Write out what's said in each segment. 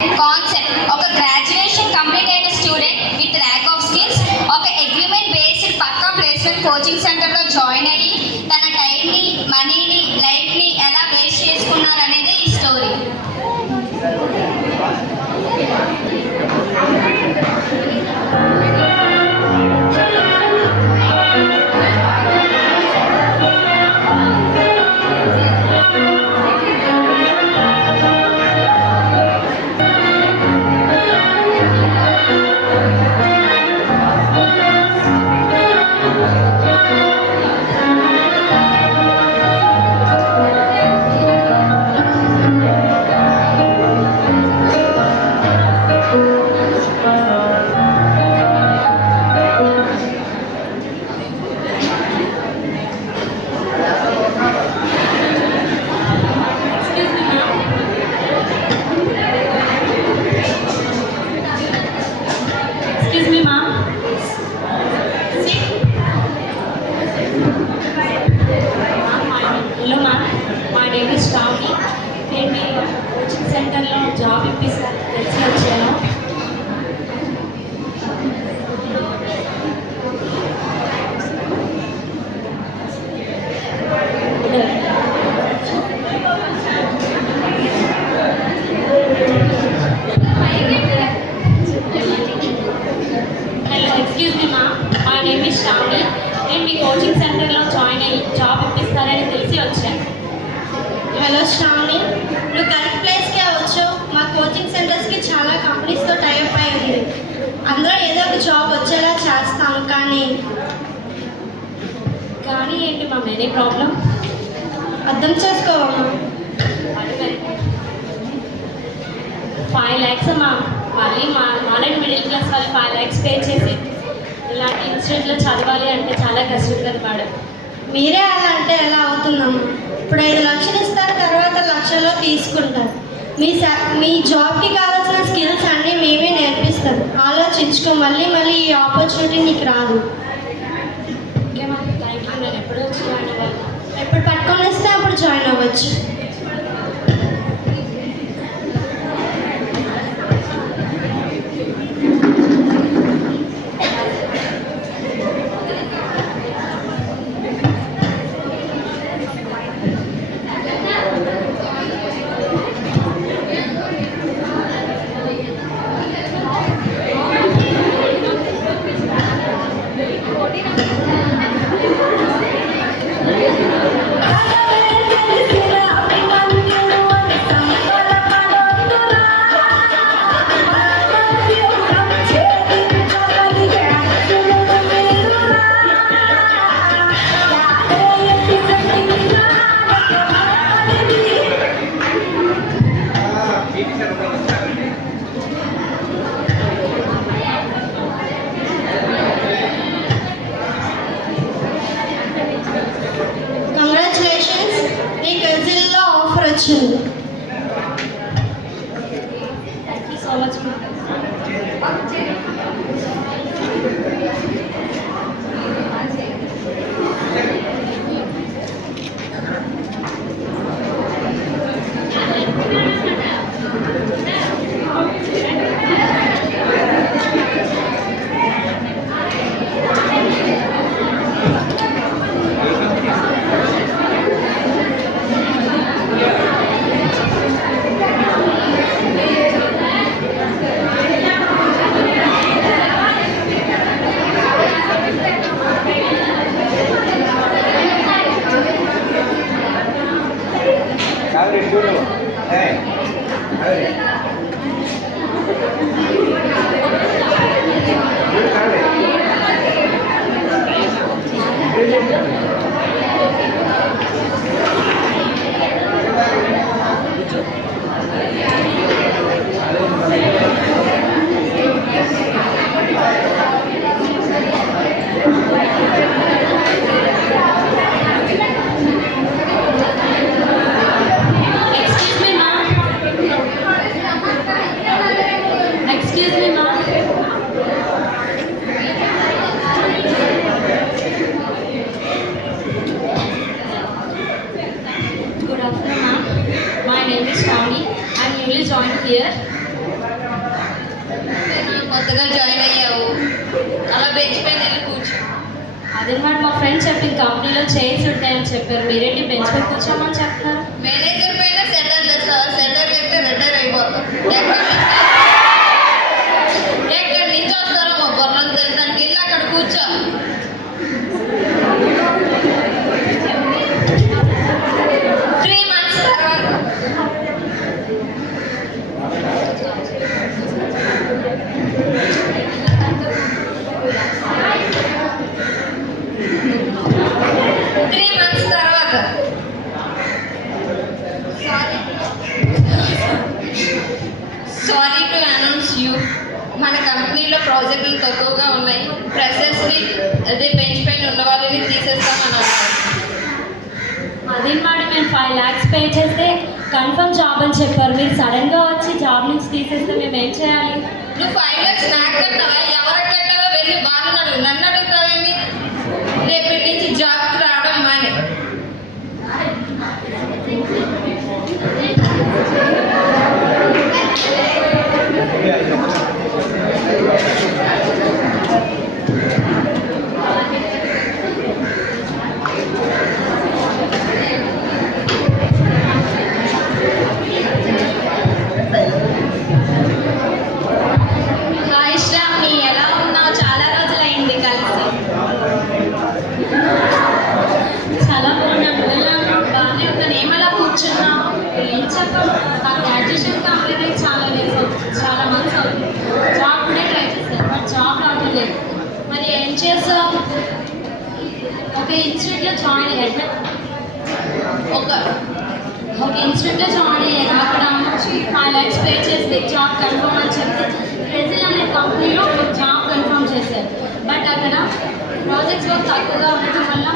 కాన్సెప్ట్ ఒక graduation complete అయిన student with lack of skills ఒక అగ్రిమెంట్ బేస్డ్ పక్కా ప్లేస్మెంట్ కోచింగ్ సెంటర్లో జాయిన్ అయ్యి తన టైంని మనీని లైఫ్ని ఎలా వేస్ట్ చేసుకున్నారు అనేది ఈ స్టోరీ. సెంటర్లో జాబ్ ఇప్పిస్తారు తెలిసి వచ్చాను. Hello, excuse me ma'am, my name is Shravani. నేను మీ కోచింగ్ సెంటర్లో జాయిన్ అయ్యి జాబ్ ఇప్పిస్తారని తెలిసి వచ్చాను. హలో శ్రావణి, నువ్వు కరెక్ట్ ప్లేస్కే వచ్చు. మా కోచింగ్ సెంటర్స్కి చాలా కంపెనీస్తో టైప్ అయి ఉంది. అందులో ఏదో ఒక జాబ్ వచ్చేలా చేస్తాను. కానీ ఏంటి మ్యామ్, ఎనీ ప్రాబ్లం? అర్థం చేసుకోవమ్మా. 5 lakhs మ్యామ్. మళ్ళీ మాలాంటి మిడిల్ క్లాస్ వాళ్ళు 5 lakhs పే చేసి ఇలాంటి ఇన్స్టిట్యూట్లో చదవాలి అంటే చాలా కష్టం కదా మేడం. మీరే అలా అంటే ఎలా అవుతుందమ్మా? ఇప్పుడు 5 లక్షలు ఇస్తారు, తర్వాత లక్షలో తీసుకుంటారు. మీ జాబ్కి కావాల్సిన స్కిల్స్ అన్నీ మేమే నేర్పిస్తాం. ఆలోచించుకో, మళ్ళీ ఈ ఆపర్చునిటీ నీకు రాదు. Okay ma'am, thank you. నేను ఎప్పుడు వచ్చి జాయిన్ అవ్వాలి? ఎప్పుడు పట్టుకొని వస్తే అప్పుడు జాయిన్ అవ్వచ్చు. కంగ్రాచులేషన్స్, నీకు ఎజిల్లో ఆఫర్ వచ్చింది. Thank you so much ma'am. Good afternoon, ma'am. My name is Shravani. I am newly joined here. కొత్తగా జాయిన్ అయ్యావు, అలా బెంచ్ పైన వెళ్ళి కూర్చో. అదే మేడం మా ఫ్రెండ్ చెప్పి కంపెనీలో చైర్స్ ఉంటాయని చెప్పారు, మీరేంటి బెంచ్ పై కూర్చోమని చెప్తున్నారు. మేనేజర్ పైన సెటర్ లేదు సార్, సెటర్ చెప్తే రెడ్డర్ అయిపోతాం. ఎక్కడి నుంచి వస్తారో మా బొర్రలు తినడానికి వెళ్ళి అక్కడ కూర్చో. 3 months తర్వాత 3 months తర్వాత సారీ టు అనౌన్స్ యూ, మన కంపెనీలో ప్రాజెక్టులు తక్కువగా ఉన్నాయి, ఫ్రెషర్స్ని అదే బెంచ్ పైన ఉన్న వాళ్ళని తీసేస్తామని అన్నారు. అదే మేడం మేము 5 lakhs పే చేస్తే కన్ఫర్మ్ జాబ్ అని చెప్పారు, మీరు సడన్గా వచ్చి జాబ్ నుంచి తీసేస్తే మేము ఏం చేయాలి? నువ్వు 5 lakhs నాకు కట్టావా, ఎవరికి కట్టావో వెళ్ళి వాళ్ళని అడుగు, నన్ను అడుగుతావేమి? రేపటి నుంచి జాబ్కి రావడం మానే. హాయ్ శ్రావణి, ఎలా ఉన్నావు? చాలా రోజులైంది కలిసి. చాలా బాగున్నాను, ఎలా ఉన్నావు? బాగానే ఉన్నాను. ఏమలా కూర్చున్నావు? ఏం చెప్పాలి, నా గ్రాడ్యుయేషన్ కంప్లీట్ అయ్యి చాలా మంత్స్ అవుతుంది. జాబ్ కూడా ట్రై చేశాను, బట్ జాబ్ రావట్లేదు. మరి ఏం చేసావు? ఒక ఇన్స్టిట్యూట్లో జాయిన్ అయ్యాను, ఒక ఇన్స్టిట్యూట్లో జాయిన్ అయ్యాను. అక్కడ 5 lakhs పే చేస్తే జాబ్ కన్ఫర్మ్ అని చెప్తే రెజిల్ అనే కంపెనీలో జాబ్ కన్ఫర్మ్ చేశారు. బట్ అక్కడ ప్రాజెక్ట్స్ వర్క్ తక్కువగా ఉండటం వల్ల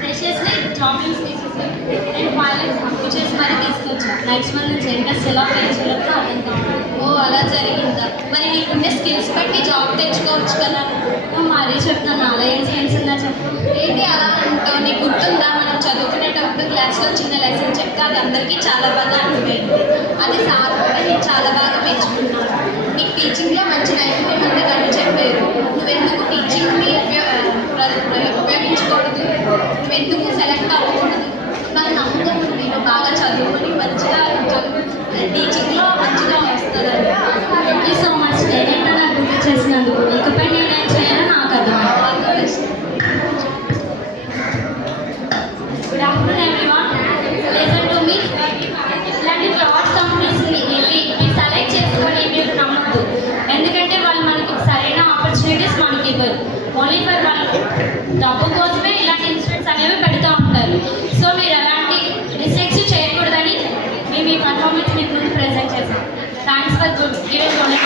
ఫ్రెషర్స్ని జాబ్ నుంచి తీసేసారు. నేను 5 lakhs తక్కువ చేసి మరీ తీసుకొచ్చాను. నెక్స్ట్ మంత్ నుంచి ఇంట్రెస్ట్ ఎలా పే చేయాలో అర్థం కావాలి. ఓ అలా జరిగిందా? మరి నీకుండే స్కిల్స్ బట్టి జాబ్ తెచ్చుకోవచ్చు కదా. మరీ చెప్తాను, అలా ఏం సైన్స్ ఉందా చెప్పు. ఏంటి అలా అంటావు? నీకు గుర్తుందా మనం చదువుకునేటప్పుడు క్లాస్లో చిన్న లెసన్ చెప్తే అది అందరికీ చాలా బాగా అర్థమైంది. అది సార్ కూడా నేను చాలా బాగా పెంచుకున్నాను. నీకు టీచింగ్లో మంచి నైపుణ్యం ఉందని చెప్పారు. నువ్వెందుకు టీచింగ్ని ఉపయోగించకూడదు? నువ్వెందుకు సెలెక్ట్ అవ్వకూడదు? నాకు నమ్మకం ఉంది, నేను బాగా చదువుకొని మంచిగా టీచింగ్లో మంచిగా వస్తుందని. థ్యాంక్ యూ సో మచ్, నేనేంటో నాకు గుర్తు చేసినందుకు. ఇకపై నేనేం చేయాలో నాకు అర్థమైంది. Good afternoon everyone, listen to me. ఇలాంటి ఫ్రాడ్ కంపెనీస్ని వెళ్ళి మీరు సెలెక్ట్ చేసుకొని మీరు నమ్మద్దు, ఎందుకంటే వాళ్ళు మనకి సరైన ఆపర్చునిటీస్ మనకి ఇవ్వరు. ఓన్లీ ఫర్ వాళ్ళు డబ్బు కోసమే ఇలాంటి ఇన్స్టిట్యూట్స్ అనేవి పెడుతూ ఉంటారు. సో మీరు ఎలాంటి మిస్టేక్స్ చేయకూడదని మీ పర్ఫార్మెన్స్ మీకు ముందు ప్రెజెంట్ చేశాం. Thanks for giving only